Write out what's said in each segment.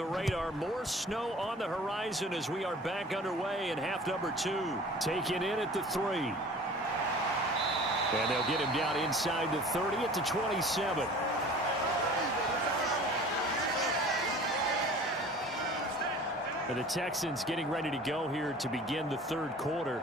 the radar. More snow on the horizon as we are back underway in half number 2. Taken in at the 3. And they'll get him down inside the 30 at the 27. And the Texans getting ready to go here to begin the third quarter.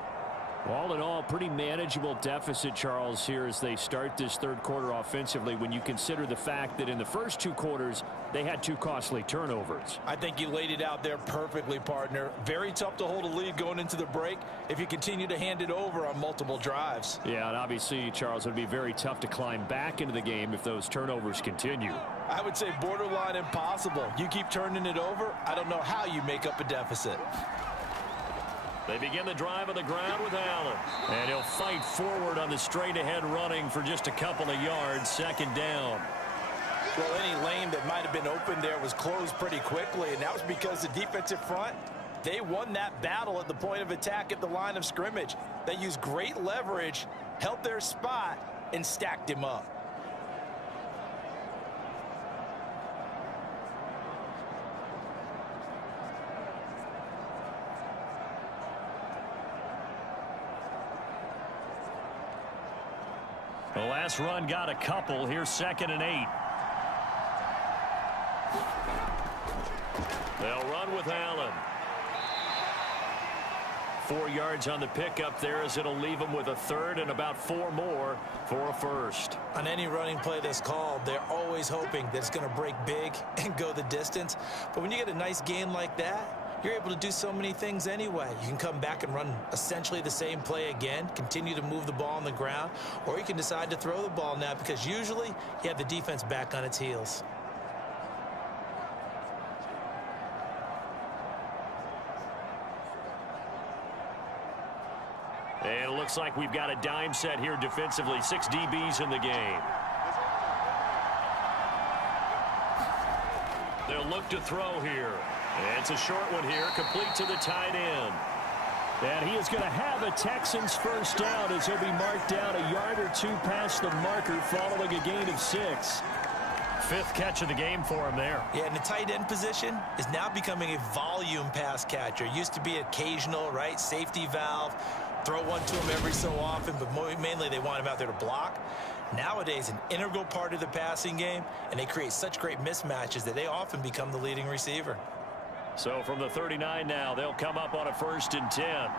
All in all, pretty manageable deficit, Charles, here as they start this third quarter offensively when you consider the fact that in the first 2 quarters, they had 2 costly turnovers. I think you laid it out there perfectly, partner. Very tough to hold a lead going into the break if you continue to hand it over on multiple drives. Yeah, and obviously, Charles, it would be very tough to climb back into the game if those turnovers continue. I would say borderline impossible. You keep turning it over, I don't know how you make up a deficit. They begin the drive on the ground with Allen. And he'll fight forward on the straight-ahead running for just a couple of yards, second down. Well, any lane that might have been open there was closed pretty quickly, and that was because the defensive front, they won that battle at the point of attack at the line of scrimmage. They used great leverage, held their spot, and stacked him up. The last run got a couple. Here's 2nd and 8. They'll run with Allen. 4 yards on the pickup there as it'll leave them with a third and about 4 more for a first. On any running play that's called, they're always hoping that it's going to break big and go the distance. But when you get a nice gain like that, you're able to do so many things anyway. You can come back and run essentially the same play again, continue to move the ball on the ground, or you can decide to throw the ball now because usually you have the defense back on its heels. And it looks like we've got a dime set here defensively. 6 DBs in the game. They'll look to throw here. And it's a short one here, complete to the tight end. And he is going to have a Texans first down as he'll be marked down a yard or 2 past the marker following a gain of 6. 5th catch of the game for him there. Yeah, and the tight end position is now becoming a volume pass catcher. Used to be occasional, right, safety valve. Throw one to him every so often, but mainly they want him out there to block. Nowadays, an integral part of the passing game, and they create such great mismatches that they often become the leading receiver. So from the 39 now, they'll come up on a 1st and 10.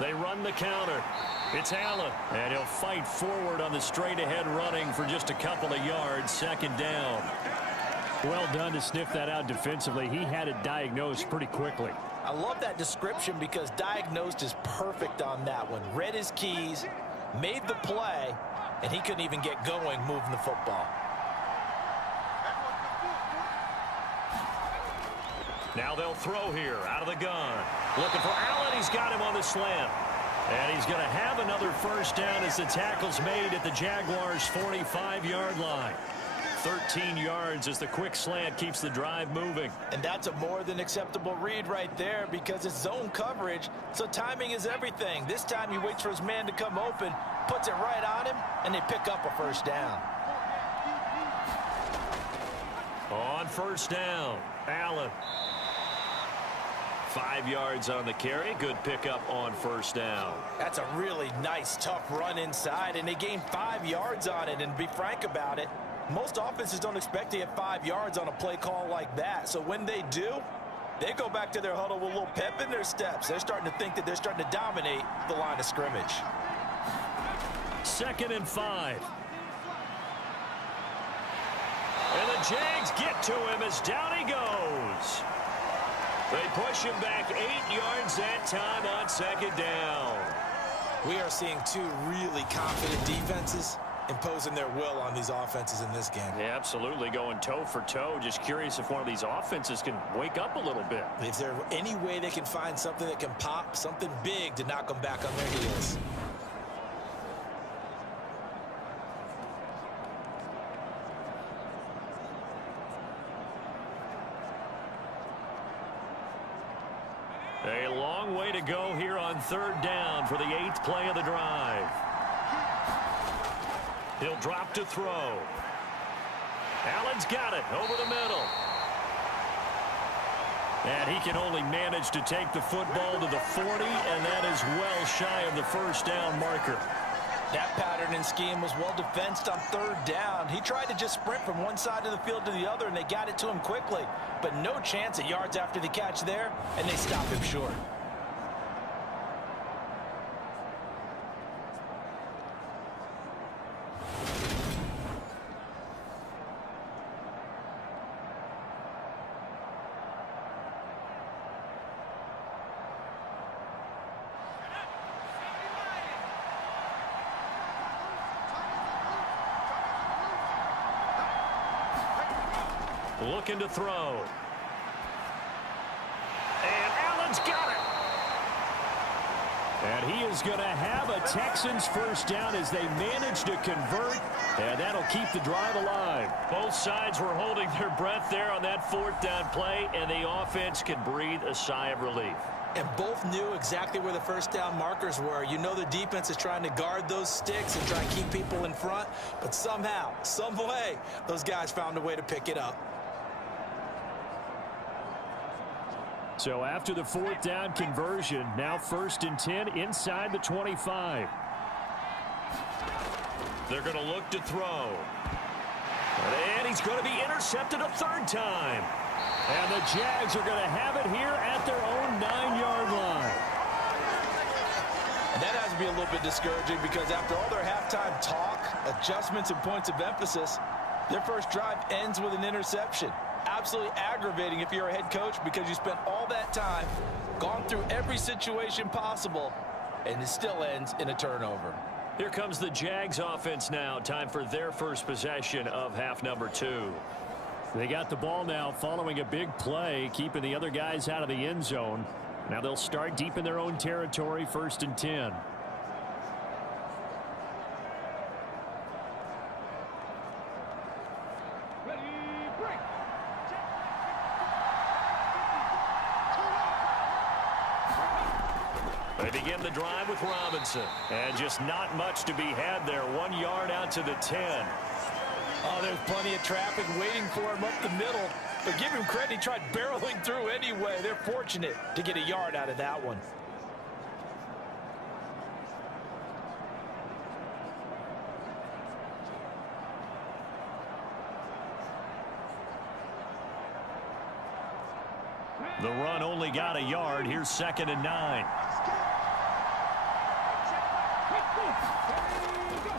They run the counter. It's Allen, and he'll fight forward on the straight-ahead running for just a couple of yards, 2nd down. Well done to sniff that out defensively. He had it diagnosed pretty quickly. I love that description because diagnosed is perfect on that one. Read his keys, made the play, and he couldn't even get going moving the football. Now they'll throw here out of the gun. Looking for Allen. He's got him on the slant. And he's going to have another first down as the tackle's made at the Jaguars' 45-yard line. 13 yards as the quick slant keeps the drive moving. And that's a more than acceptable read right there because it's zone coverage, so timing is everything. This time he waits for his man to come open, puts it right on him, and they pick up a first down. On first down, Allen. 5 yards on the carry. Good pickup on first down. That's a really nice, tough run inside, and they gained 5 yards on it. And to be frank about it, most offenses don't expect to get 5 yards on a play call like that. So when they do, they go back to their huddle with a little pep in their steps. They're starting to think that they're starting to dominate the line of scrimmage. 2nd and 5. And the Jags get to him as down he goes. They push him back 8 yards that time on 2nd down. We are seeing 2 really confident defenses imposing their will on these offenses in this game. Yeah, absolutely, going toe for toe. Just curious if one of these offenses can wake up a little bit. Is there any way they can find something that can pop, something big to knock them back on their heels? A long way to go here on 3rd down for the 8th play of the drive. He'll drop to throw. Allen's got it over the middle. And he can only manage to take the football to the 40, and that is well shy of the first down marker. That pattern and scheme was well defensed on third down. He tried to just sprint from one side of the field to the other, and they got it to him quickly. But no chance at yards after the catch there, and they stop him short. Looking to throw. And Allen's got it. And he is going to have a Texans first down as they manage to convert. And that'll keep the drive alive. Both sides were holding their breath there on that fourth down play, and the offense can breathe a sigh of relief. And both knew exactly where the first down markers were. You know the defense is trying to guard those sticks and try and keep people in front. But somehow, some way, those guys found a way to pick it up. So after the fourth down conversion, now 1st and 10 inside the 25. They're going to look to throw. And he's going to be intercepted a third time. And the Jags are going to have it here at their own 9-yard line. And that has to be a little bit discouraging because after all their halftime talk, adjustments, and points of emphasis, their first drive ends with an interception. Absolutely aggravating if you're a head coach because you spent all that time, gone through every situation possible, and it still ends in a turnover. Here comes the Jags offense now. Time for their first possession of half number 2. They got the ball now following a big play, keeping the other guys out of the end zone. Now they'll start deep in their own territory, 1st and 10. They begin the drive with Robinson. And just not much to be had there. 1 yard out to the 10. Oh, there's plenty of traffic waiting for him up the middle. But give him credit, he tried barreling through anyway. They're fortunate to get a yard out of that one. The run only got a yard. Here's 2nd and 9.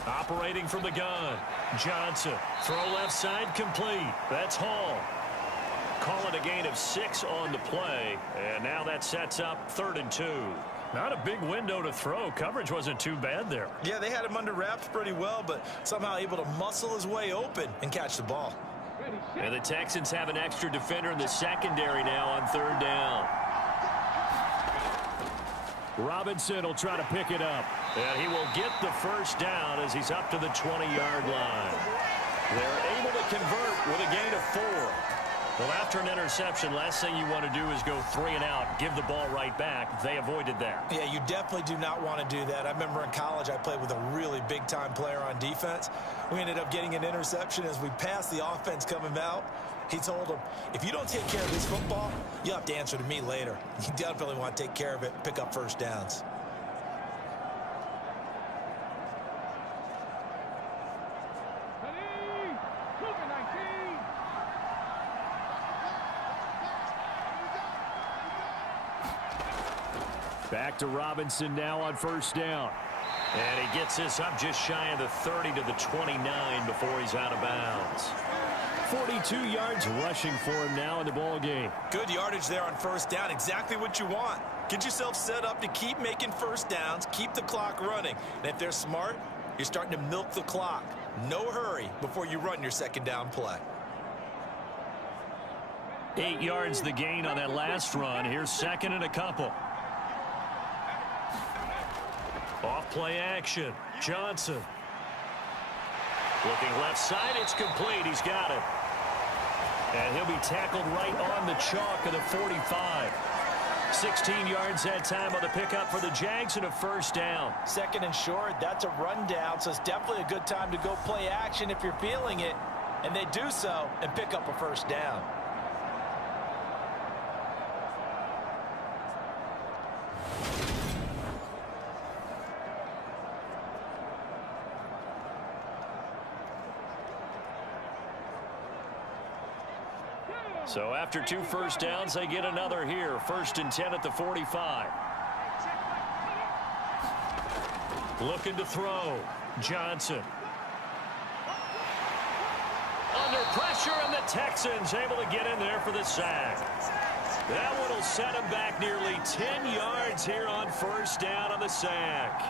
Operating from the gun. Johnson. Throw left side complete. That's Hall. Call it a gain of 6 on the play. And now that sets up 3rd and 2. Not a big window to throw. Coverage wasn't too bad there. Yeah, they had him under wraps pretty well, but somehow able to muscle his way open and catch the ball. And the Texans have an extra defender in the secondary now on 3rd down. Robinson will try to pick it up. And he will get the first down as he's up to the 20-yard line. They're able to convert with a gain of 4. Well, after an interception, last thing you want to do is go 3 and out, give the ball right back. They avoided that. Yeah, you definitely do not want to do that. I remember in college I played with a really big-time player on defense. We ended up getting an interception as we passed the offense coming out. He told him, if you don't take care of this football, you'll have to answer to me later. You definitely want to take care of it, pick up first downs. Back to Robinson now on 1st down. And he gets this up just shy of the 30 to the 29 before he's out of bounds. 42 yards rushing for him now in the ball game. Good yardage there on 1st down. Exactly what you want. Get yourself set up to keep making first downs, keep the clock running. And if they're smart, you're starting to milk the clock. No hurry before you run your 2nd down play. 8 yards the gain on that last run. Here's 2nd and a couple. Off play action. Johnson. Looking left side. It's complete. He's got it. And he'll be tackled right on the chalk of the 45. 16 yards that time on the pickup for the Jags and a first down. 2nd and short. That's a rundown, so it's definitely a good time to go play action if you're feeling it. and they do so and pick up a first down. So after 2 first downs, they get another here. 1st and 10 at the 45. Looking to throw. Johnson. Under pressure, and the Texans able to get in there for the sack. That one will set him back nearly 10 yards here on 1st down on the sack.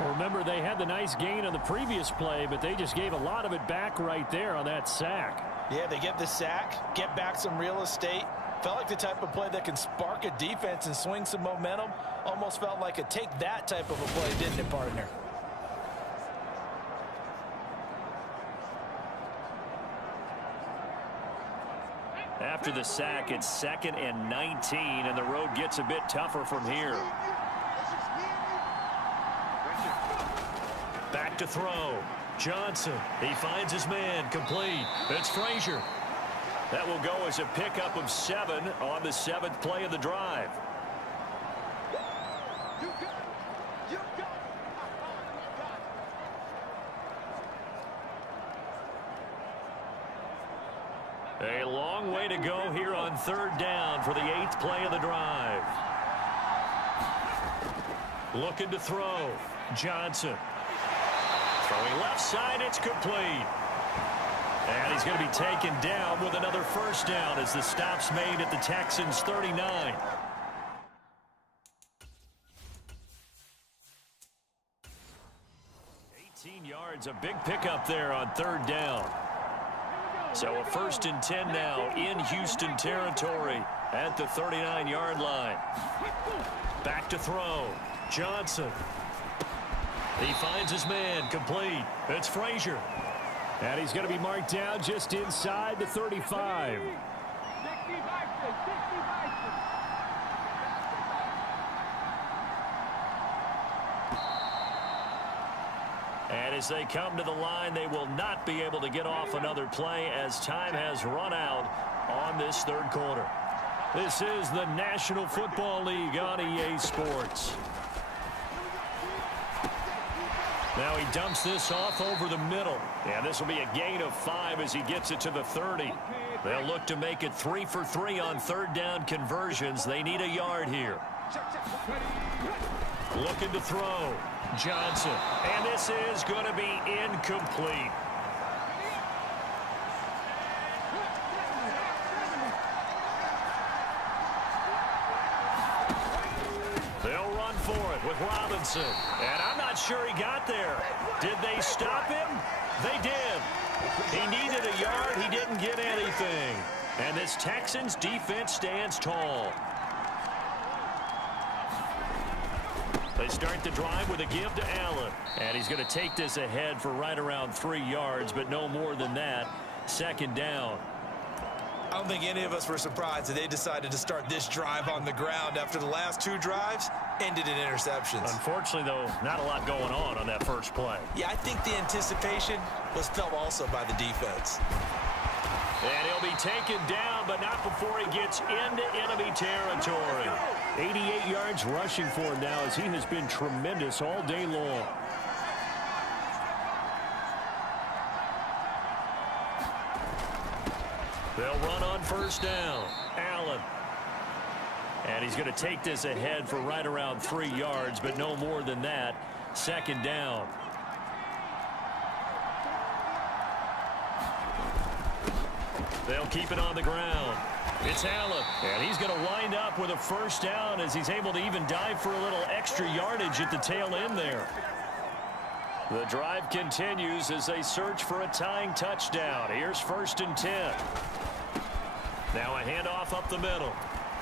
Well, remember, they had the nice gain on the previous play, but they just gave a lot of it back right there on that sack. Yeah, they get the sack, get back some real estate. Felt like the type of play that can spark a defense and swing some momentum. Almost felt like a take-that type of a play, didn't it, partner? After the sack, it's 2nd and 19, and the road gets a bit tougher from here. Back to throw. Johnson. He finds his man. Complete. It's Frazier. That will go as a pickup of 7 on the 7th play of the drive. A long way to go here on 3rd down for the 8th play of the drive. Looking to throw. Johnson. Throwing left side, it's complete. And he's going to be taken down with another 1st down as the stop's made at the Texans' 39. Yards, a big pickup there on 3rd down. So a 1st and 10 now in Houston territory at the 39-yard line. Back to throw. Johnson. He finds his man. Complete. It's Frazier. And he's going to be marked down just inside the 35. And as they come to the line, they will not be able to get off another play as time has run out on this 3rd quarter. This is the National Football League on EA Sports. Now he dumps this off over the middle. And this will be a gain of 5 as he gets it to the 30. They'll look to make it 3 for 3 on 3rd down conversions. They need a yard here. Looking to throw. Johnson. And this is going to be incomplete. They'll run for it with Robinson. And I'm not sure he got there. Did they stop him? They did. He needed a yard. He didn't get anything. And this Texans defense stands tall. They start the drive with a give to Allen. And he's going to take this ahead for right around 3 yards, but no more than that. 2nd down. I don't think any of us were surprised that they decided to start this drive on the ground after the last 2 drives ended in interceptions. Unfortunately, though, not a lot going on that first play. Yeah, I think the anticipation was felt also by the defense. And he'll be taken down, but not before he gets into enemy territory. 88 yards rushing for him now as he has been tremendous all day long. They'll run on 1st down. Allen. And he's going to take this ahead for right around 3 yards, but no more than that. 2nd down. They'll keep it on the ground. It's Allen. And he's going to wind up with a 1st down as he's able to even dive for a little extra yardage at the tail end there. The drive continues as they search for a tying touchdown. Here's 1st and 10. Now a handoff up the middle.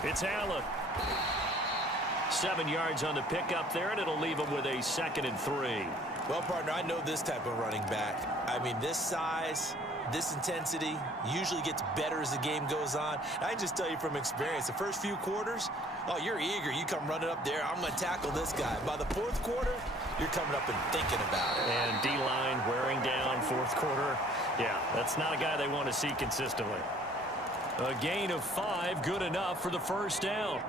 It's Allen. 7 yards on the pickup there, and it'll leave him with a 2nd and 3. Well, partner, I know this type of running back. I mean, this size, This intensity usually gets better as the game goes on. I can just tell you from experience, the first few quarters, oh, you're eager. You come running up there, I'm going to tackle this guy. By the fourth quarter, you're coming up and thinking about it. And D-line wearing down fourth quarter. Yeah, that's not a guy they want to see consistently. A gain of 5, good enough for the first down.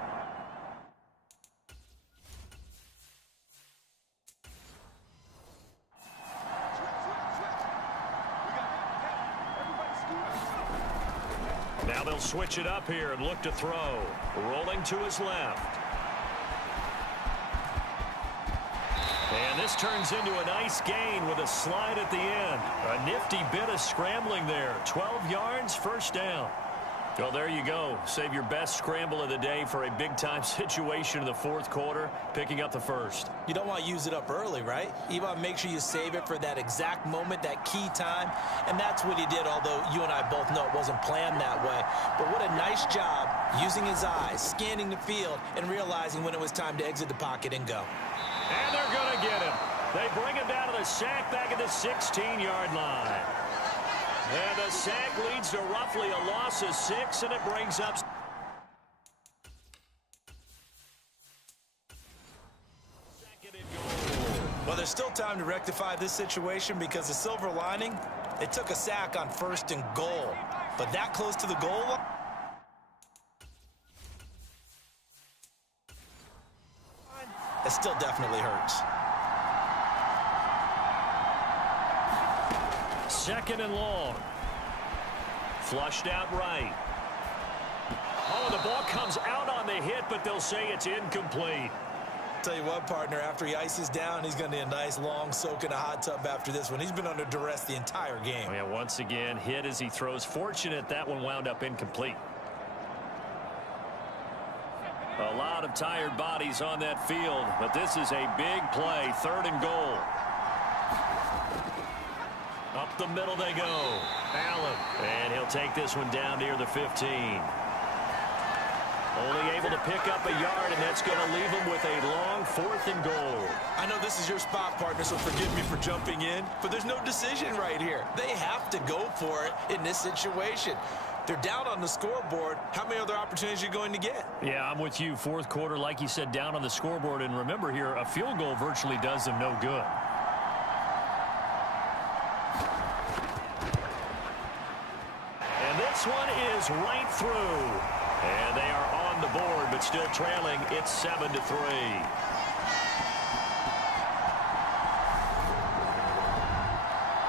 Now they'll switch it up here and look to throw. Rolling to his left. And this turns into a nice gain with a slide at the end. A nifty bit of scrambling there. 12 yards, first down. Well, there you go. Save your best scramble of the day for a big-time situation in the fourth quarter, picking up the first. You don't want to use it up early, right? You want to make sure you save it for that exact moment, that key time. And that's what he did, although you and I both know it wasn't planned that way. But what a nice job using his eyes, scanning the field, and realizing when it was time to exit the pocket and go. And they're going to get him. They bring him down to the sack back at the 16-yard line. And the sack leads to roughly a loss of 6, and it brings up... second and goal. Well, there's still time to rectify this situation because the silver lining, they took a sack on 1st and goal. But that close to the goal line, it still definitely hurts. Second and long. Flushed out right. Oh, the ball comes out on the hit, but they'll say it's incomplete. Tell you what, partner, after he ices down, he's going to need a nice long soak in a hot tub after this one. He's been under duress the entire game. Oh, yeah, once again, hit as he throws. Fortunate that one wound up incomplete. A lot of tired bodies on that field, but this is a big play. 3rd and goal. Up the middle they go. Allen. And he'll take this one down near the 15. Only able to pick up a yard, and that's going to leave him with a long 4th and goal. I know this is your spot, partner, so forgive me for jumping in, but there's no decision right here. They have to go for it in this situation. They're down on the scoreboard. How many other opportunities are you going to get? Yeah, I'm with you. Fourth quarter, like you said, down on the scoreboard. And remember here, a field goal virtually does them no good. And this one is right through. And they are on the board, but still trailing. It's 7-3.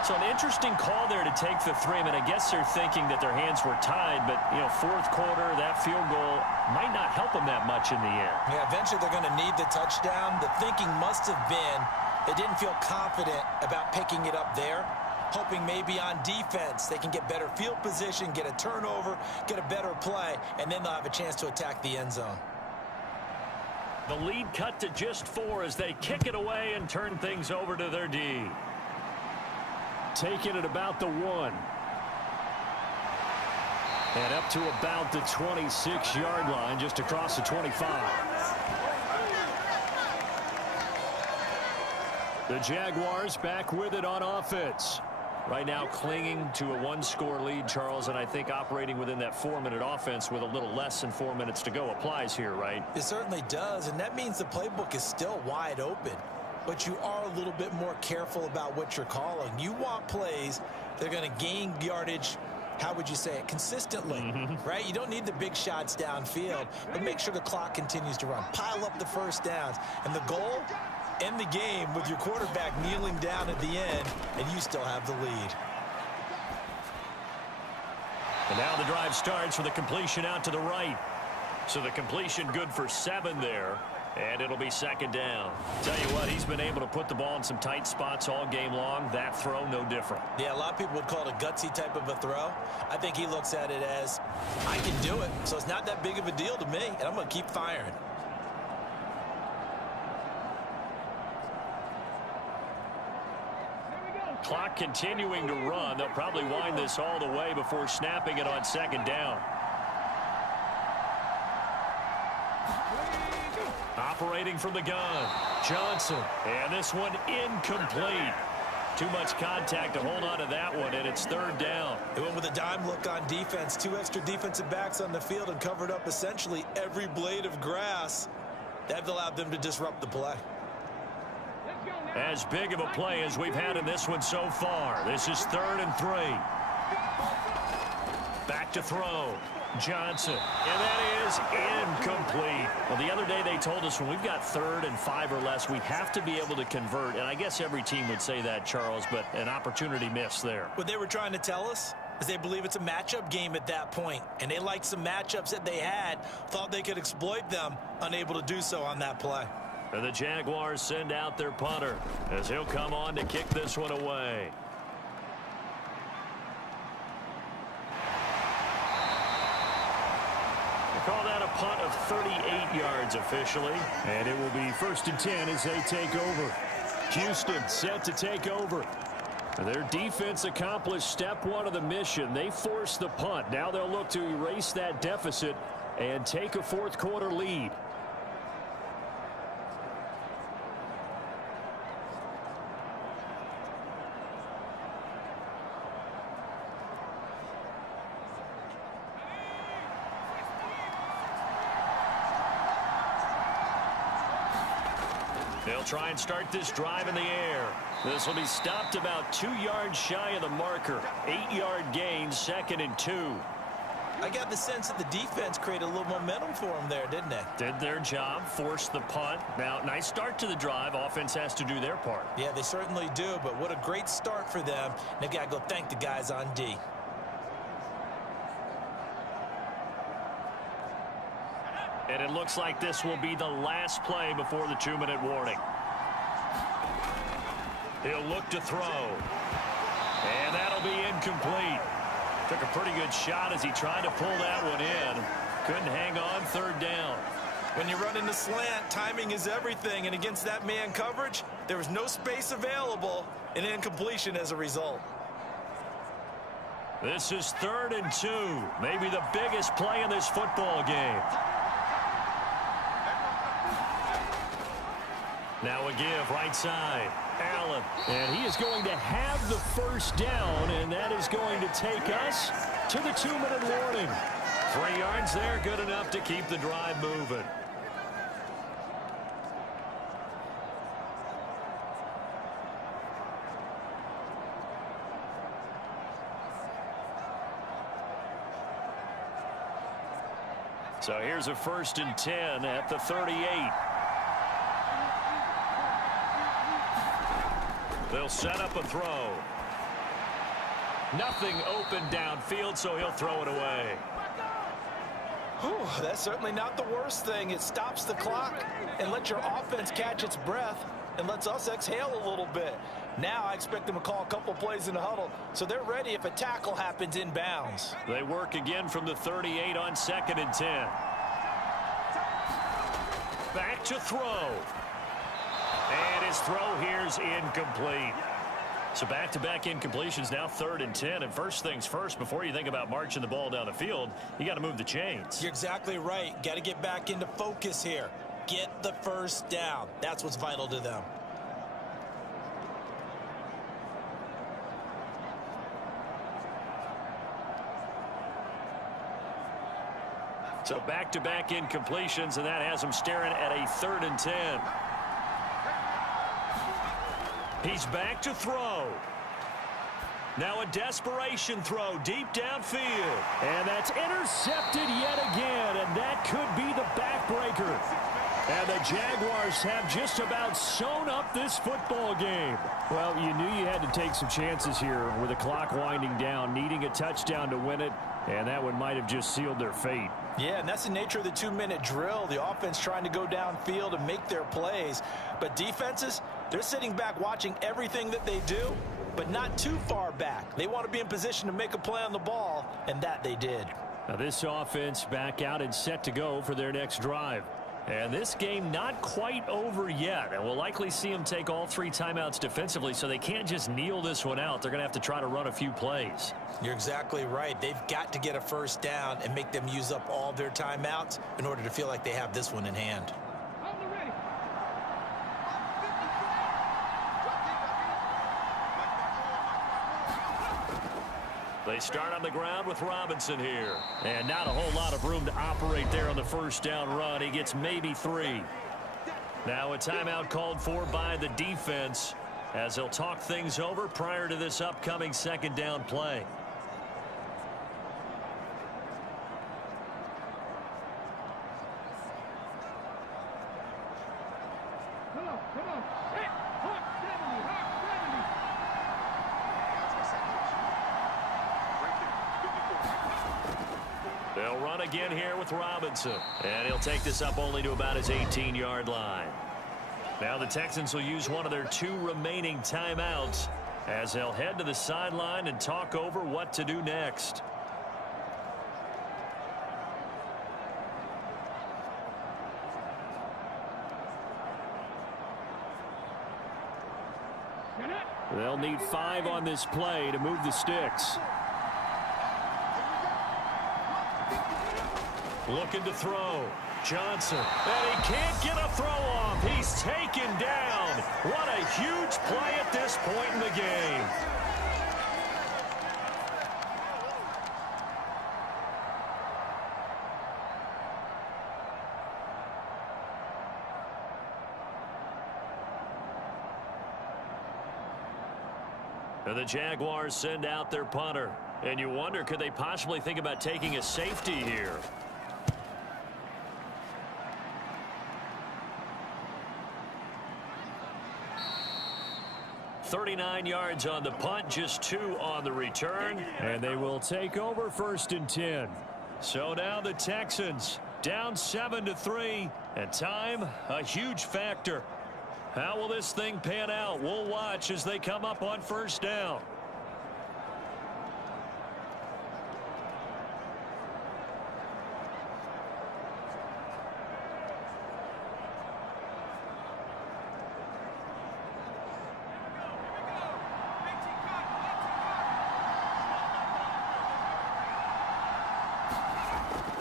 So an interesting call there to take the 3. I mean, I guess they're thinking that their hands were tied, but, you know, fourth quarter, that field goal might not help them that much in the end. Yeah, eventually they're going to need the touchdown. The thinking must have been they didn't feel confident about picking it up there, hoping maybe on defense they can get better field position, get a turnover, get a better play, and then they'll have a chance to attack the end zone. The lead cut to just 4 as they kick it away and turn things over to their D. Taking it about the 1. And up to about the 26-yard line, just across the 25. The Jaguars back with it on offense. Right now clinging to a 1-score lead, Charles, and I think operating within that 4-minute offense with a little less than 4 minutes to go applies here, right? It certainly does, and that means the playbook is still wide open. But you are a little bit more careful about what you're calling. You want plays that are going to gain yardage, how would you say it, consistently, right? You don't need the big shots downfield, but make sure the clock continues to run. Pile up the first downs. And the goal, end the game with your quarterback kneeling down at the end, and you still have the lead. And now the drive starts with a completion out to the right. So the completion good for 7 there. And it'll be 2nd down. Tell you what, he's been able to put the ball in some tight spots all game long. That throw, no different. Yeah, a lot of people would call it a gutsy type of a throw. I think he looks at it as, I can do it, so it's not that big of a deal to me, and I'm going to keep firing. Clock continuing to run. They'll probably wind this all the way before snapping it on 2nd down. Operating from the gun, Johnson. And this one incomplete. Too much contact to hold on to that one, and it's third down. They went with a dime look on defense. 2 extra defensive backs on the field and covered up essentially every blade of grass. That allowed them to disrupt the play. As big of a play as we've had in this one so far. This is 3rd and 3. Back to throw. Johnson. And that is incomplete. Well, the other day they told us when we've got 3rd and 5 or less, we have to be able to convert. And I guess every team would say that, Charles, but an opportunity missed there. What they were trying to tell us is they believe it's a matchup game at that point. And they liked some matchups that they had, thought they could exploit them, unable to do so on that play. And the Jaguars send out their punter as he'll come on to kick this one away. Call that a punt of 38 yards officially. And it will be 1st and 10 as they take over. Houston set to take over. Their defense accomplished step 1 of the mission. They forced the punt. Now they'll look to erase that deficit and take a 4th quarter lead. They'll try and start this drive in the air. This will be stopped about 2 yards shy of the marker. 8-yard gain, 2nd and 2. I got the sense that the defense created a little momentum for them there, didn't they? Did their job, forced the punt. Now, nice start to the drive. Offense has to do their part. Yeah, they certainly do, but what a great start for them. They've got to go thank the guys on D. And it looks like this will be the last play before the 2-minute warning. He'll look to throw. And that'll be incomplete. Took a pretty good shot as he tried to pull that one in. Couldn't hang on, 3rd down. When you run in the slant, timing is everything. And against that man coverage, there was no space available, and incompletion as a result. This is 3rd and 2. Maybe the biggest play in this football game. Now a give, right side. Allen. And he is going to have the 1st down, and that is going to take us to the 2-minute warning. 3 yards there, good enough to keep the drive moving. So here's a 1st and 10 at the 38. They'll set up a throw. Nothing open downfield, so he'll throw it away. Whew, that's certainly not the worst thing. It stops the clock and lets your offense catch its breath and lets us exhale a little bit. Now I expect them to call a couple plays in the huddle, so they're ready if a tackle happens in bounds. They work again from the 38 on 2nd and 10. Back to throw. And his throw here's incomplete. So back-to-back incompletions, now 3rd and 10. And first things first, before you think about marching the ball down the field, you got to move the chains. You're exactly right. Got to get back into focus here. Get the 1st down. That's what's vital to them. So back-to-back incompletions, and that has them staring at a 3rd and 10. He's back to throw. Now a desperation throw deep downfield. And that's intercepted yet again, and that could be the backbreaker. And the Jaguars have just about sewn up this football game. Well, you knew you had to take some chances here with the clock winding down, needing a touchdown to win it, and that one might have just sealed their fate. Yeah, and that's the nature of the 2-minute drill. The offense trying to go downfield and make their plays. But defenses, they're sitting back watching everything that they do, but not too far back. They want to be in position to make a play on the ball, and that they did. Now this offense back out and set to go for their next drive. And this game not quite over yet. And we'll likely see them take all 3 timeouts defensively, so they can't just kneel this one out. They're going to have to try to run a few plays. You're exactly right. They've got to get a 1st down and make them use up all their timeouts in order to feel like they have this one in hand. They start on the ground with Robinson here. And not a whole lot of room to operate there on the first down run. He gets maybe 3. Now a timeout called for by the defense as they'll talk things over prior to this upcoming second down play. They'll run again here with Robinson. And he'll take this up only to about his 18-yard line. Now the Texans will use one of their 2 remaining timeouts as they'll head to the sideline and talk over what to do next. They'll need 5 on this play to move the sticks. Looking to throw. Johnson. And he can't get a throw off. He's taken down. What a huge play at this point in the game. And the Jaguars send out their punter. And you wonder, could they possibly think about taking a safety here? 39 yards on the punt, just 2 on the return. And they will take over 1st and 10. So now the Texans down 7-3. And time, a huge factor. How will this thing pan out? We'll watch as they come up on 1st down.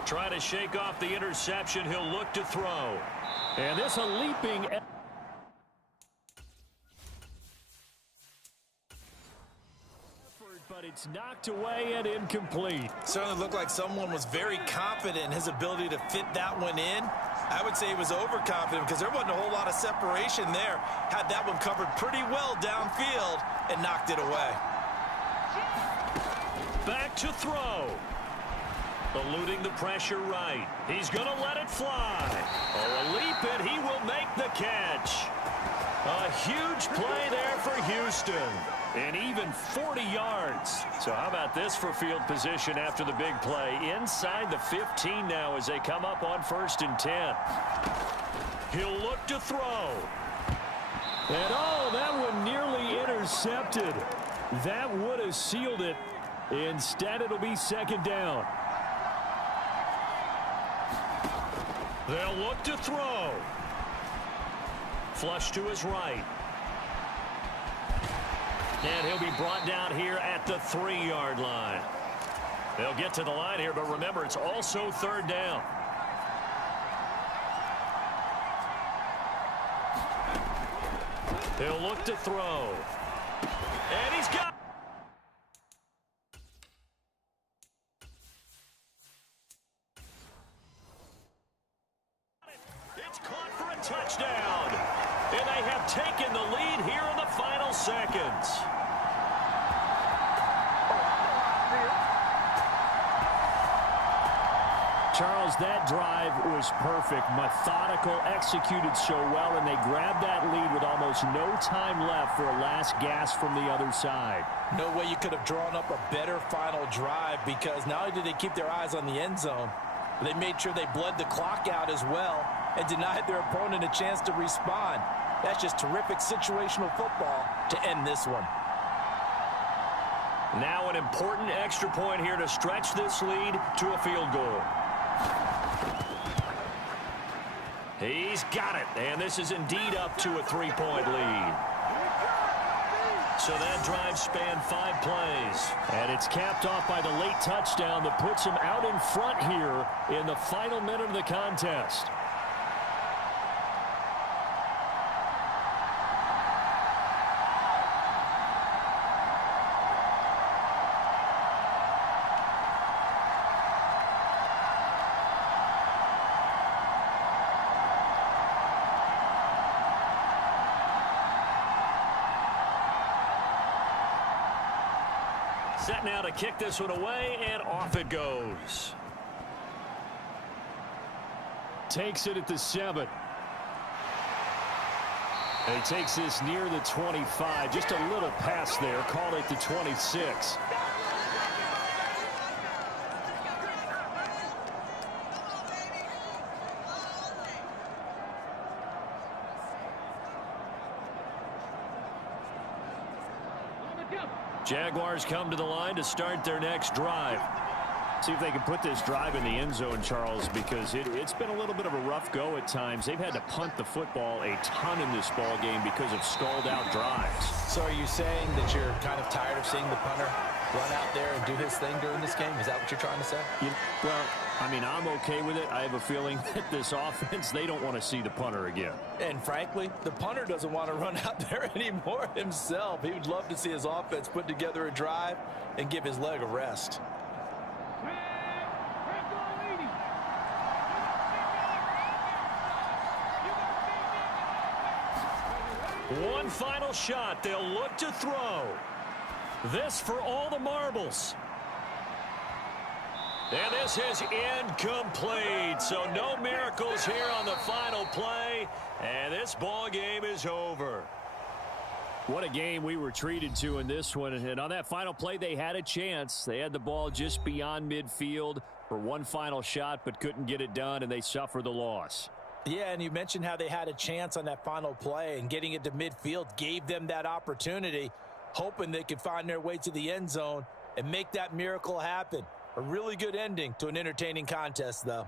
Trying to shake off the interception. He'll look to throw. And this a leaping. But it's knocked away and incomplete. Certainly looked like someone was very confident in his ability to fit that one in. I would say he was overconfident because there wasn't a whole lot of separation there. Had that one covered pretty well downfield and knocked it away. Back to throw. Eluding the pressure right. He's going to let it fly. Oh, a leap, and he will make the catch. A huge play there for Houston. And even 40 yards. So how about this for field position after the big play? Inside the 15 now as they come up on 1st and 10. He'll look to throw. And oh, that one nearly intercepted. That would have sealed it. Instead, it'll be 2nd down. They'll look to throw. Flush to his right. And he'll be brought down here at the 3-yard line. They'll get to the line here, but remember, it's also 3rd down. He'll look to throw. And he's got touchdown. And they have taken the lead here in the final seconds. Charles, that drive was perfect. Methodical, executed so well, and they grabbed that lead with almost no time left for a last gasp from the other side. No way you could have drawn up a better final drive because not only did they keep their eyes on the end zone, but they made sure they bled the clock out as well and denied their opponent a chance to respond. That's just terrific situational football to end this one. Now an important extra point here to stretch this lead to a field goal. He's got it, and this is indeed up to a 3-point lead. So that drive spanned 5 plays. And it's capped off by the late touchdown that puts him out in front here in the final minute of the contest. Set now to kick this one away, and off it goes. Takes it at the 7. And he takes this near the 25. Just a little pass there. Call it the 26. Jaguars come to the line to start their next drive. See if they can put this drive in the end zone, Charles, because it's been a little bit of a rough go at times. They've had to punt the football a ton in this ball game because of stalled out drives. So are you saying that you're kind of tired of seeing the punter run out there and do his thing during this game? Is that what you're trying to say? Well, I mean, I'm okay with it. I have a feeling that this offense, they don't want to see the punter again. And frankly, the punter doesn't want to run out there anymore himself. He would love to see his offense put together a drive and give his leg a rest. One final shot. They'll look to throw. This for all the marbles. And this is incomplete. So no miracles here on the final play. And this ball game is over. What a game we were treated to in this one. And on that final play, they had a chance. They had the ball just beyond midfield for one final shot, but couldn't get it done, and they suffer the loss. Yeah, and you mentioned how they had a chance on that final play, and getting it to midfield gave them that opportunity, hoping they could find their way to the end zone and make that miracle happen. A really good ending to an entertaining contest, though.